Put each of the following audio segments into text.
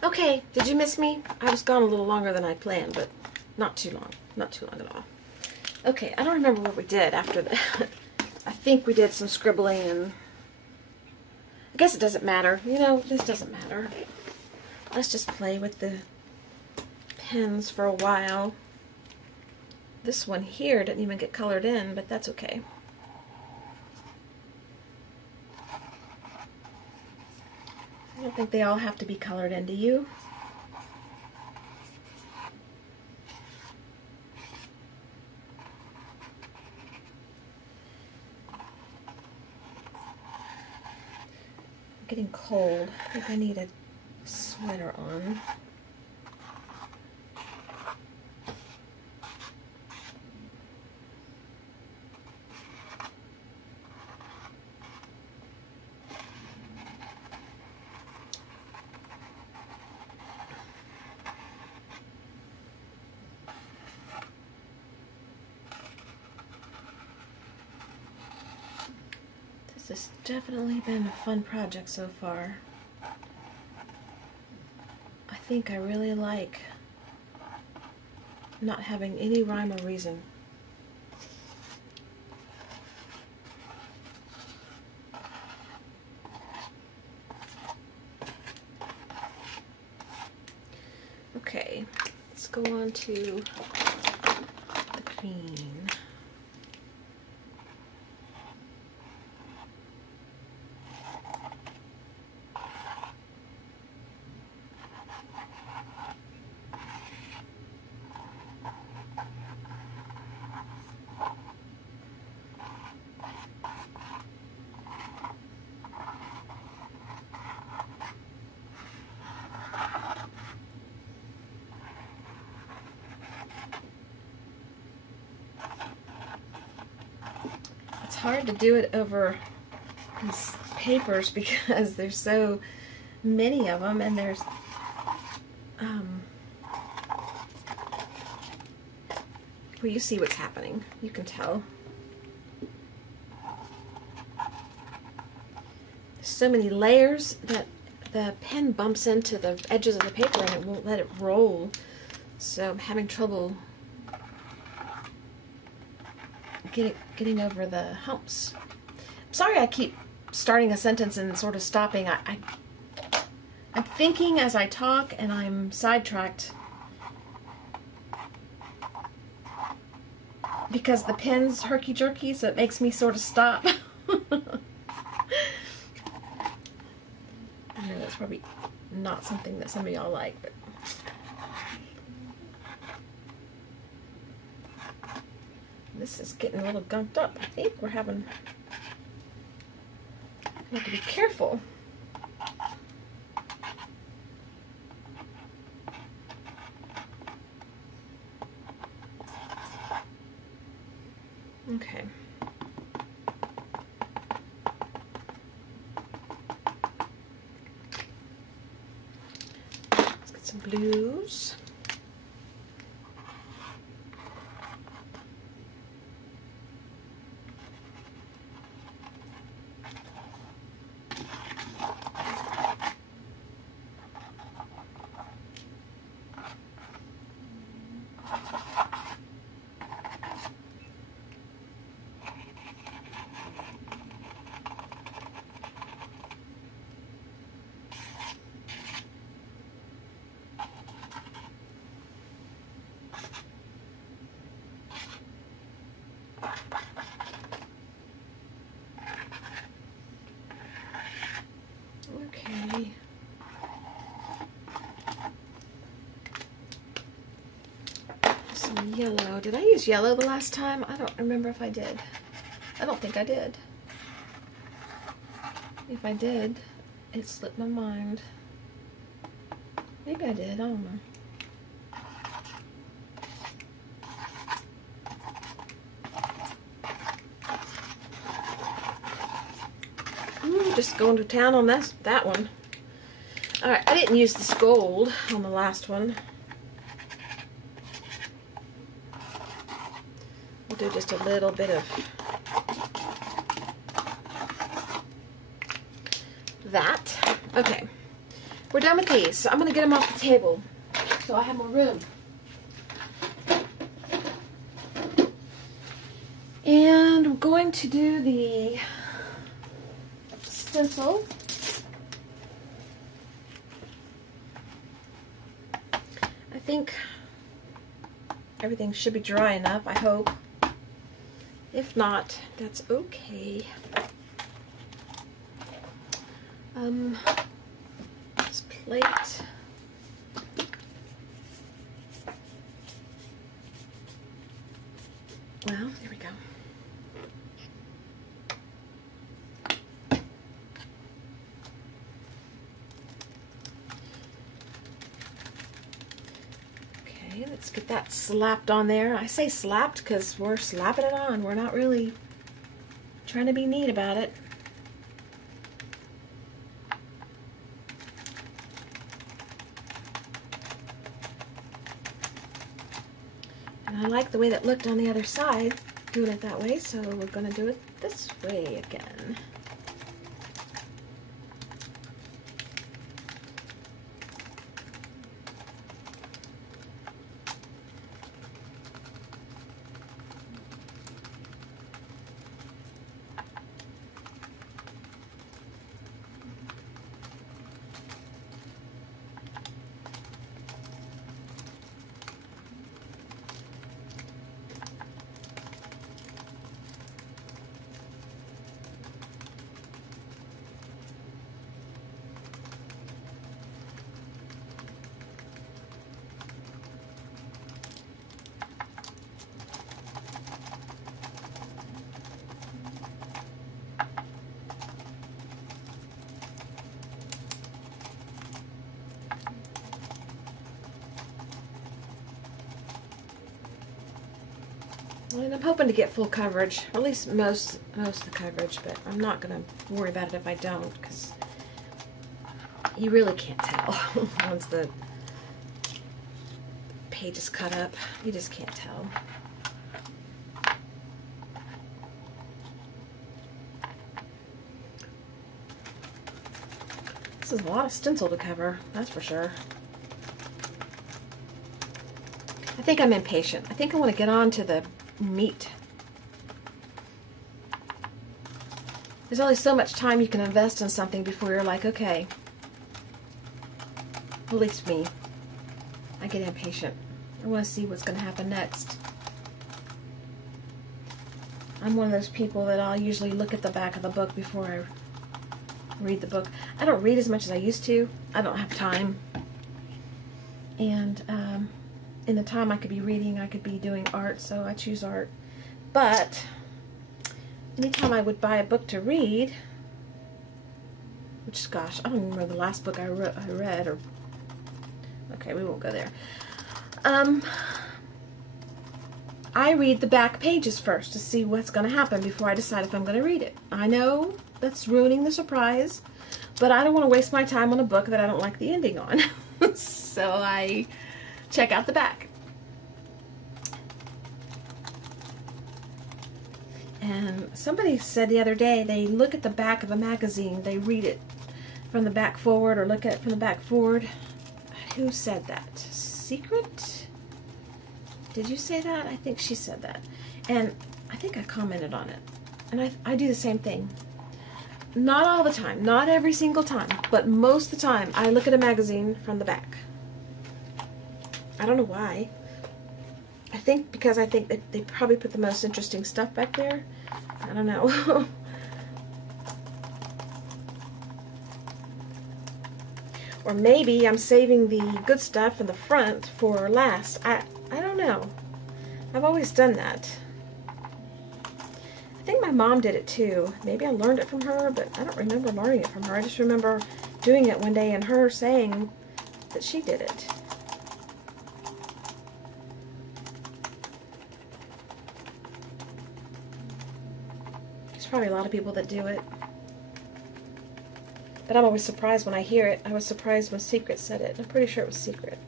Okay, did you miss me? I was gone a little longer than I planned, but not too long. Not too long at all. Okay, I don't remember what we did after that. I think we did some scribbling, and I guess it doesn't matter. You know, this doesn't matter. Let's just play with the pens for a while. This one here didn't even get colored in, but that's okay. I don't think they all have to be colored in, do you? I'm getting cold. I think I need a sweater on. This has definitely been a fun project so far. I think I really like not having any rhyme or reason. Okay, let's go on to the green. It's hard to do it over these papers because there's so many of them, and there's well, you see what's happening. You can tell. So many layers that the pen bumps into the edges of the paper and it won't let it roll. So I'm having trouble getting over the humps. I'm sorry I keep starting a sentence and sort of stopping. I'm thinking as I talk and I'm sidetracked because the pen's herky-jerky, so it makes me sort of stop. I know that's probably not something that some of y'all like, but this is getting a little gunked up. I think we're having... I have to be careful. Okay. Let's get some blues. Okay. Some yellow. Did I use yellow the last time? I don't remember if I did. I don't think I did. If I did, it slipped my mind. Maybe I did. I don't know. Just going to town on that one. Alright, I didn't use this gold on the last one. We'll do just a little bit of that. Okay, we're done with these. So I'm going to get them off the table so I have more room. And I'm going to do the stencil. I think everything should be dry enough, I hope. If not, that's okay. This plate. Well, there we go. Okay, let's get that slapped on there. I say slapped because we're slapping it on. We're not really trying to be neat about it. And I like the way that looked on the other side, doing it that way, so we're going to do it this way again. And I'm hoping to get full coverage, or at least most of the coverage, but I'm not going to worry about it if I don't, because you really can't tell once the page is cut up. You just can't tell. This is a lot of stencil to cover, that's for sure. I think I'm impatient. I think I want to get on to the meat. There's only so much time you can invest in something before you're like, okay, at least me. I get impatient. I want to see what's going to happen next. I'm one of those people that I'll usually look at the back of the book before I read the book. I don't read as much as I used to. I don't have time. And in the time I could be reading, I could be doing art, so I choose art. But anytime I would buy a book to read, which, gosh, I don't remember the last book I read, or, okay, we won't go there. I read the back pages first to see what's going to happen before I decide if I'm going to read it. I know that's ruining the surprise, but I don't want to waste my time on a book that I don't like the ending on. So I check out the back. And somebody said the other day they look at the back of a magazine, they read it from the back forward or look at it from the back forward. Who said that? Secret? Did you say that? I think she said that. And I think I commented on it. And I do the same thing. Not all the time, not every single time, but most of the time I look at a magazine from the back. I don't know why. I think because I think that they probably put the most interesting stuff back there. I don't know. Or maybe I'm saving the good stuff in the front for last. I don't know. I've always done that. I think my mom did it too. Maybe I learned it from her, but I don't remember learning it from her. I just remember doing it one day and her saying that she did it. There's probably a lot of people that do it. But I'm always surprised when I hear it. I was surprised when Secret said it. I'm pretty sure it was Secret.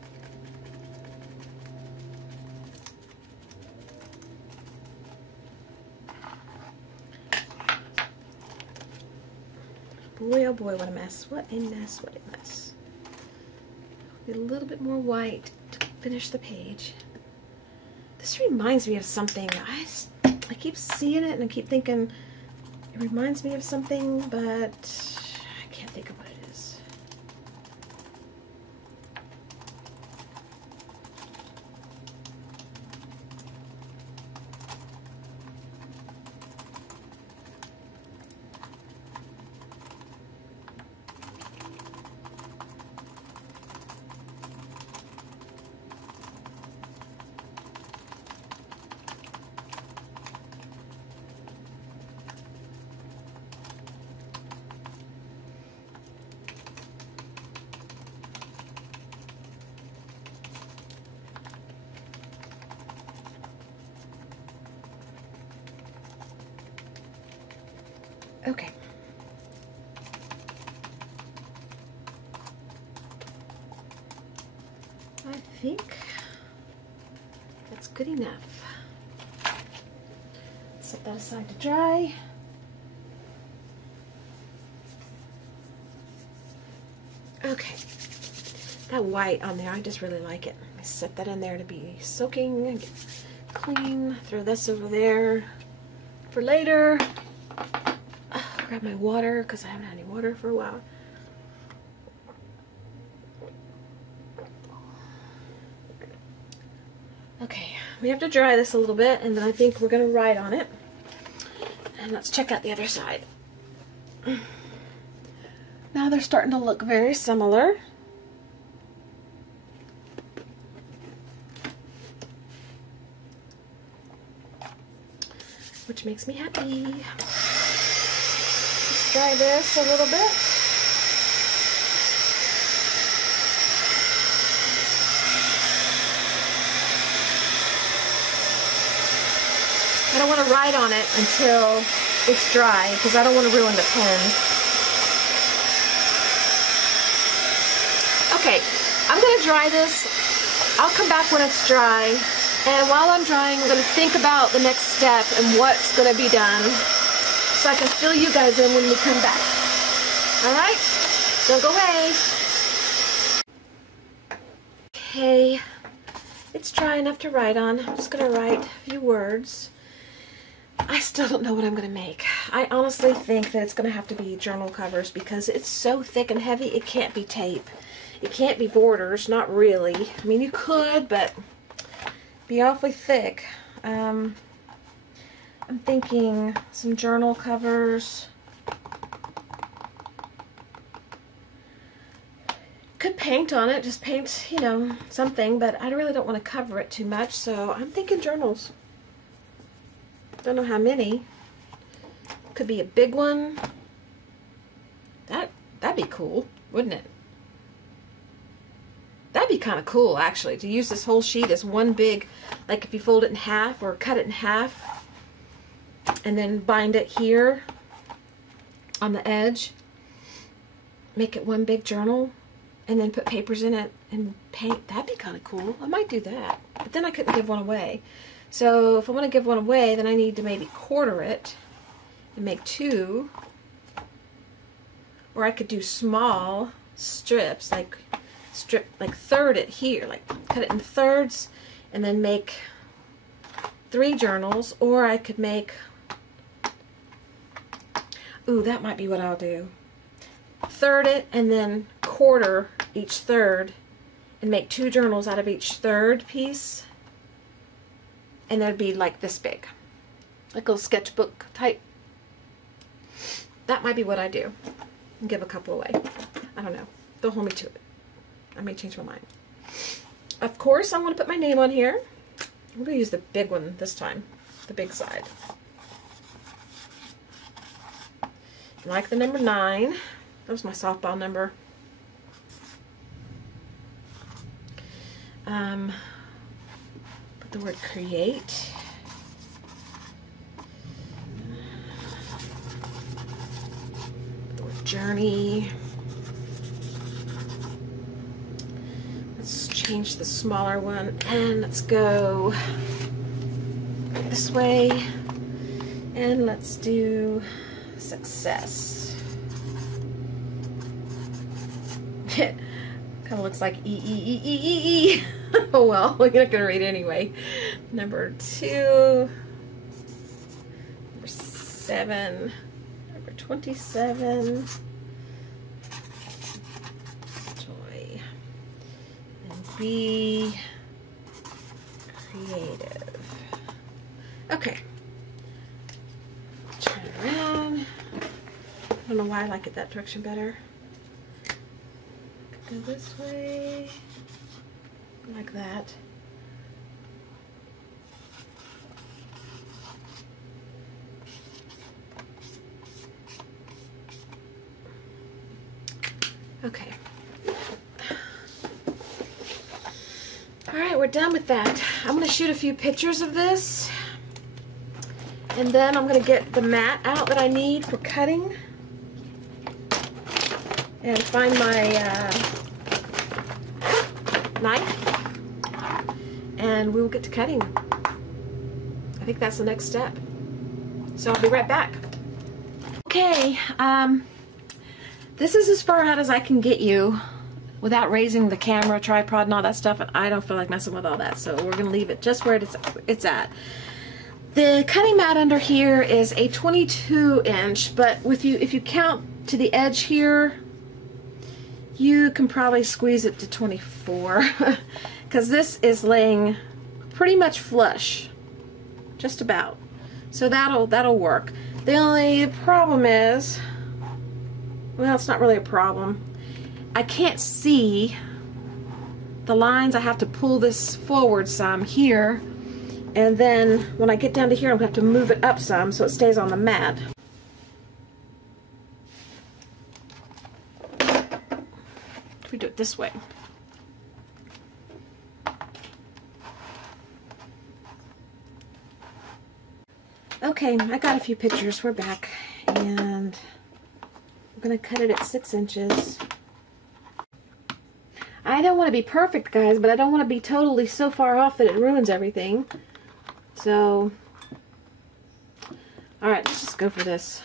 Boy, oh boy, what a mess. What a mess, what a mess. Need a little bit more white to finish the page. This reminds me of something. I keep seeing it and I keep thinking it reminds me of something, but I can't think of what it is. Okay. I think that's good enough. Set that aside to dry. Okay. That white on there, I just really like it. I set that in there to be soaking and get clean. Throw this over there for later. Grab my water because I haven't had any water for a while. Okay, we have to dry this a little bit and then I think we're going to write on it. And let's check out the other side. Now they're starting to look very similar. Which makes me happy. Dry this a little bit. I don't want to write on it until it's dry because I don't want to ruin the pen. Okay, I'm going to dry this. I'll come back when it's dry. And while I'm drying, I'm going to think about the next step and what's going to be done, so I can fill you guys in when we come back. Alright? Don't go away. Okay. It's dry enough to write on. I'm just going to write a few words. I still don't know what I'm going to make. I honestly think that it's going to have to be journal covers because it's so thick and heavy, it can't be tape. It can't be borders, not really. I mean, you could, but it'd be awfully thick. I'm thinking some journal covers. Could paint on it, just paint, you know, something, but I really don't want to cover it too much, so I'm thinking journals. Don't know how many. Could be a big one. That'd be cool, wouldn't it? That'd be kind of cool, actually, to use this whole sheet as one big, like if you fold it in half or cut it in half, and then bind it here on the edge, make it one big journal, and then put papers in it and paint. That'd be kind of cool. I might do that, but then I couldn't give one away. So if I want to give one away, then I need to maybe quarter it and make two, or I could do small strips, like third it here, like cut it in thirds and then make 3 journals, or I could make, ooh, that might be what I'll do. Third it and then quarter each third and make 2 journals out of each third piece, and that'd be like this big, like a little sketchbook type. That might be what I do and give a couple away. I don't know. Don't hold me to it. I may change my mind. Of course, I want to put my name on here. I'm going to use the big one this time, the big side. I like the number 9. That was my softball number. Put the word create. Put the word journey. Let's change the smaller one and let's go this way, and let's do success. Kind of looks like E. Oh well, we're not gonna read it anyway. Number 2, number 7, number 27. Joy. And be creative. Okay. Turn it around. I don't know why I like it that direction better. Go this way, like that. Okay. All right, we're done with that. I'm going to shoot a few pictures of this, and then I'm going to get the mat out that I need for cutting, and find my knife, and we will get to cutting. I think that's the next step. So I'll be right back. Okay, this is as far out as I can get you without raising the camera, tripod, and all that stuff, and I don't feel like messing with all that, so we're going to leave it just where it's at. The cutting mat under here is a 22-inch, but if you count to the edge here, you can probably squeeze it to 24 because this is laying pretty much flush, just about. So that'll work. The only problem is, well, it's not really a problem. I can't see the lines. I have to pull this forward some here, and then when I get down to here, I'm going to have to move it up some so it stays on the mat. We do it this way. Okay, I got a few pictures. We're back, and I'm gonna cut it at 6 inches. I don't want to be perfect, guys, but I don't want to be totally so far off that it ruins everything. So, all right, let's just go for this.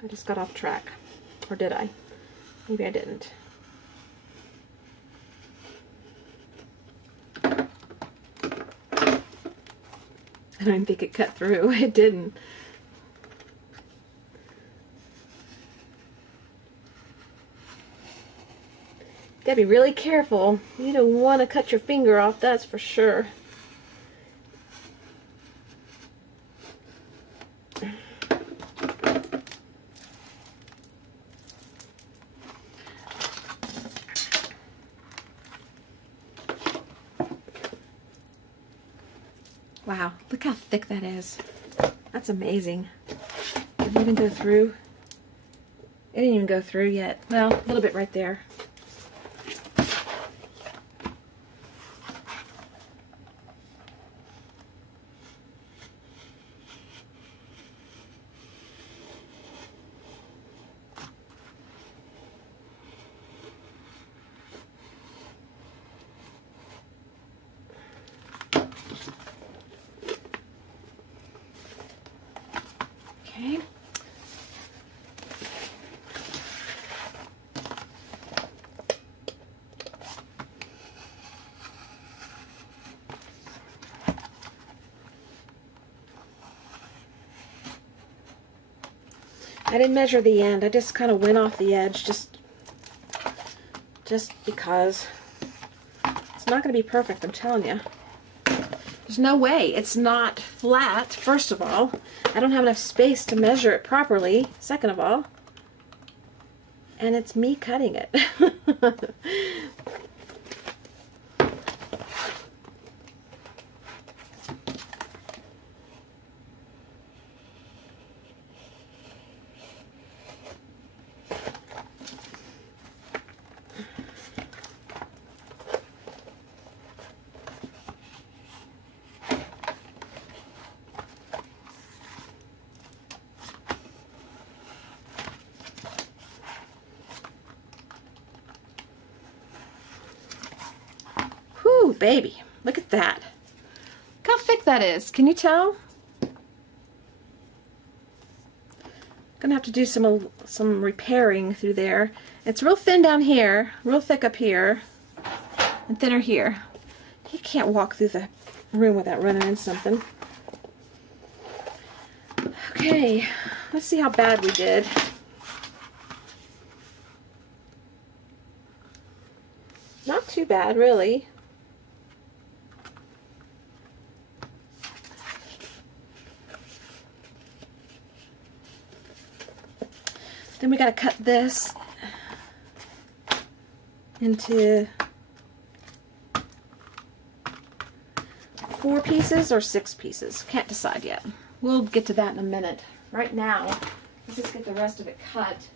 I just got off track. Or did I? Maybe I didn't. I don't think it cut through. It didn't. Gotta be really careful. You don't want to cut your finger off, that's for sure. Wow, look how thick that is. That's amazing. Did it even go through? It didn't even go through yet. Well, a little bit right there. Okay. I didn't measure the end. I just kind of went off the edge just because. It's not going to be perfect, I'm telling you. There's no way. It's not flat, first of all. I don't have enough space to measure it properly, second of all. And it's me cutting it. Baby, look at that. Look how thick that is. Can you tell? Gonna have to do some repairing through there. It's real thin down here, real thick up here, and thinner here. You can't walk through the room without running into something. Okay, let's see how bad we did. Not too bad, really. Then we got to cut this into 4 pieces or 6 pieces. Can't decide yet. We'll get to that in a minute. Right now, let's just get the rest of it cut.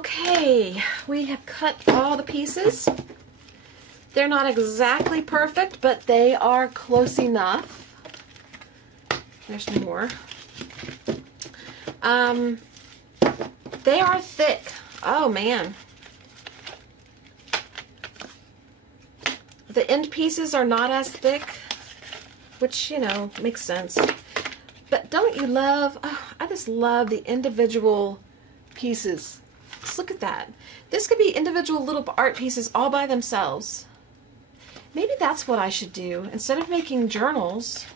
Okay, we have cut all the pieces. They're not exactly perfect, but they are close enough. There's more. They are thick. Oh man. The end pieces are not as thick, which, you know, makes sense. But don't you love, oh, I just love the individual pieces. Just look at that. This could be individual little art pieces all by themselves. Maybe that's what I should do. Instead of making journals,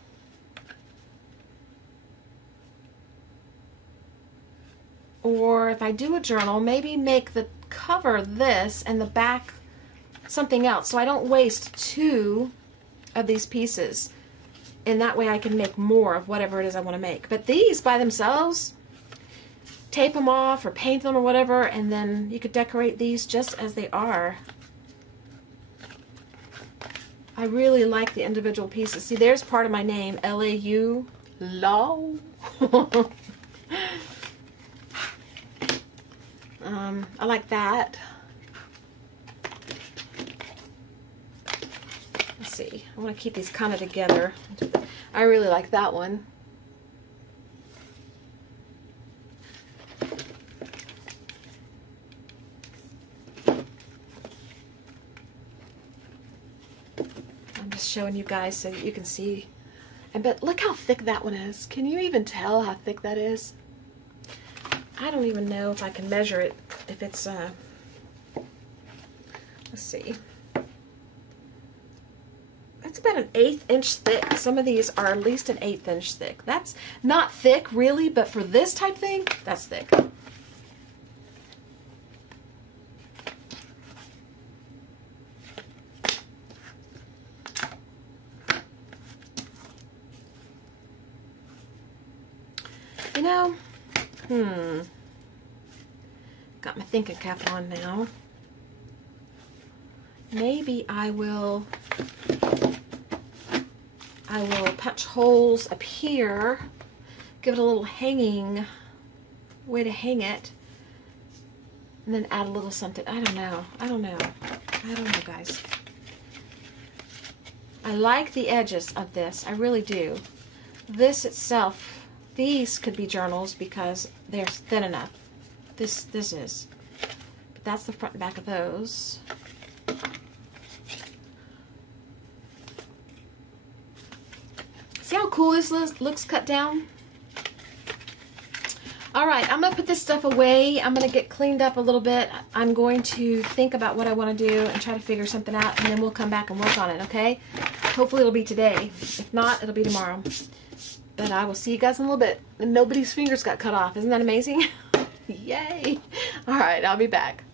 or if I do a journal, maybe make the cover this and the back something else, so I don't waste two of these pieces, and that way I can make more of whatever it is I want to make. But these by themselves, tape them off or paint them or whatever, and then you could decorate these just as they are. I really like the individual pieces. See, there's part of my name, L-A-U, Law. I like that. Let's see. I want to keep these kind of together. I really like that one. I'm just showing you guys so that you can see. But look how thick that one is. Can you even tell how thick that is? I don't even know if I can measure it. If it's, let's see. That's about an 1/8 inch thick. Some of these are at least an 1/8 inch thick. That's not thick really, but for this type thing, that's thick. You know, got my thinking cap on now. Maybe I will punch holes up here, give it a little hanging way to hang it, and then add a little something. I don't know, guys. I like the edges of this, I really do. This itself, these could be journals because they're thin enough. This is. But that's the front and back of those. See how cool this looks cut down? Alright, I'm going to put this stuff away. I'm going to get cleaned up a little bit. I'm going to think about what I want to do and try to figure something out, and then we'll come back and work on it, okay? Hopefully it'll be today. If not, it'll be tomorrow. But I will see you guys in a little bit. And nobody's fingers got cut off. Isn't that amazing? Yay! Alright, I'll be back.